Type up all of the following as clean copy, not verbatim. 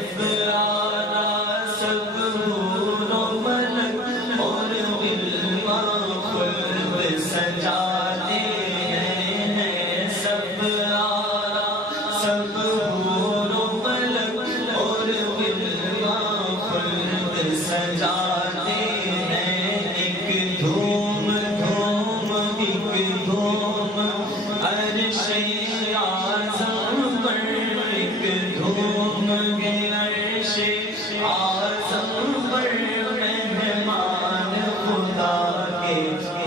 سب آنا سب حور و ملک اور غلمان خود سجاتے ہیں، سب آنا سب حور و ملک اور غلمان خود سجاتے ہیں، ایک دھوم دھوم ایک دھوم عرش اعظم پر، ایک دھوم عرش اعظم پر مہمان خدا کے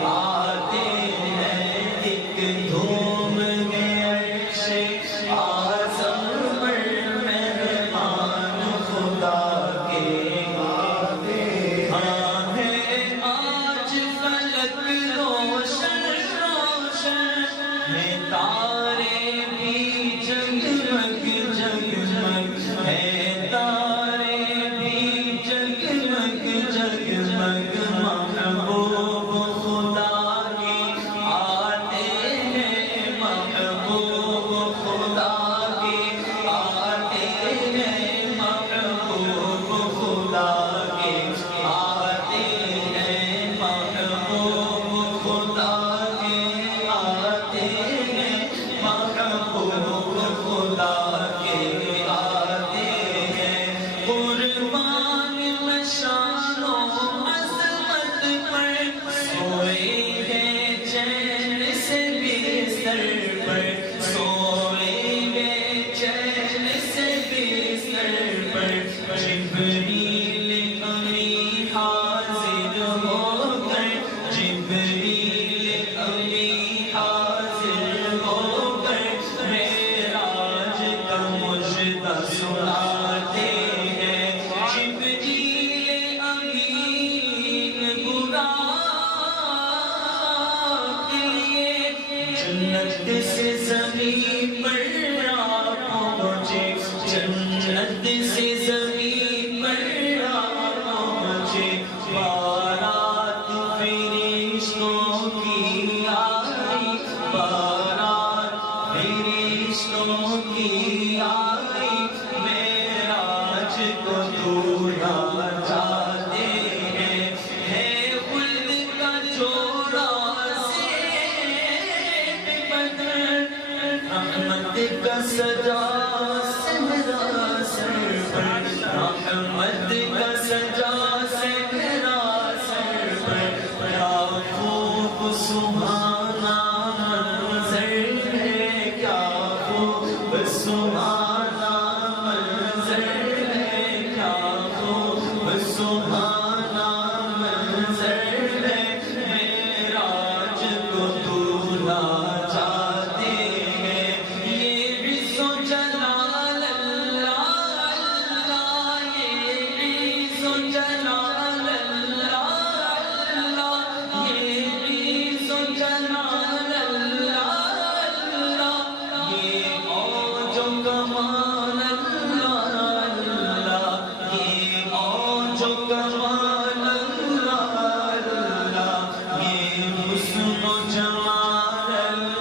آتے ہیں، ایک دھوم عرش اعظم پر مہمان خدا کے آتے ہیں۔ ہاں ہے آج فلک روشن روشن ہے، تارے بھی جگمگ جگمگ ہے، تارے بھی جگمگ جگمگ محبوب خدا کے آتے ہیں، محبوب خدا کے آتے ہیں، محبوب خدا کے آتے ہیں، محبوب خدا کے آتے ہیں، محبوب خدا کے آتے ہیں۔ قربان مشان و عظمت پر سوئے ہیں چین سے بستر پر، سوئے ہیں چین سے بستر پر، جبریل امی حاضر ہو کر، جبریل امی حاضر ہو کر معراج کا مجدہ سناتے ہیں، جبریل امین براق کے لیے جنت سے زمین پر آپ پہنچے، جنت سے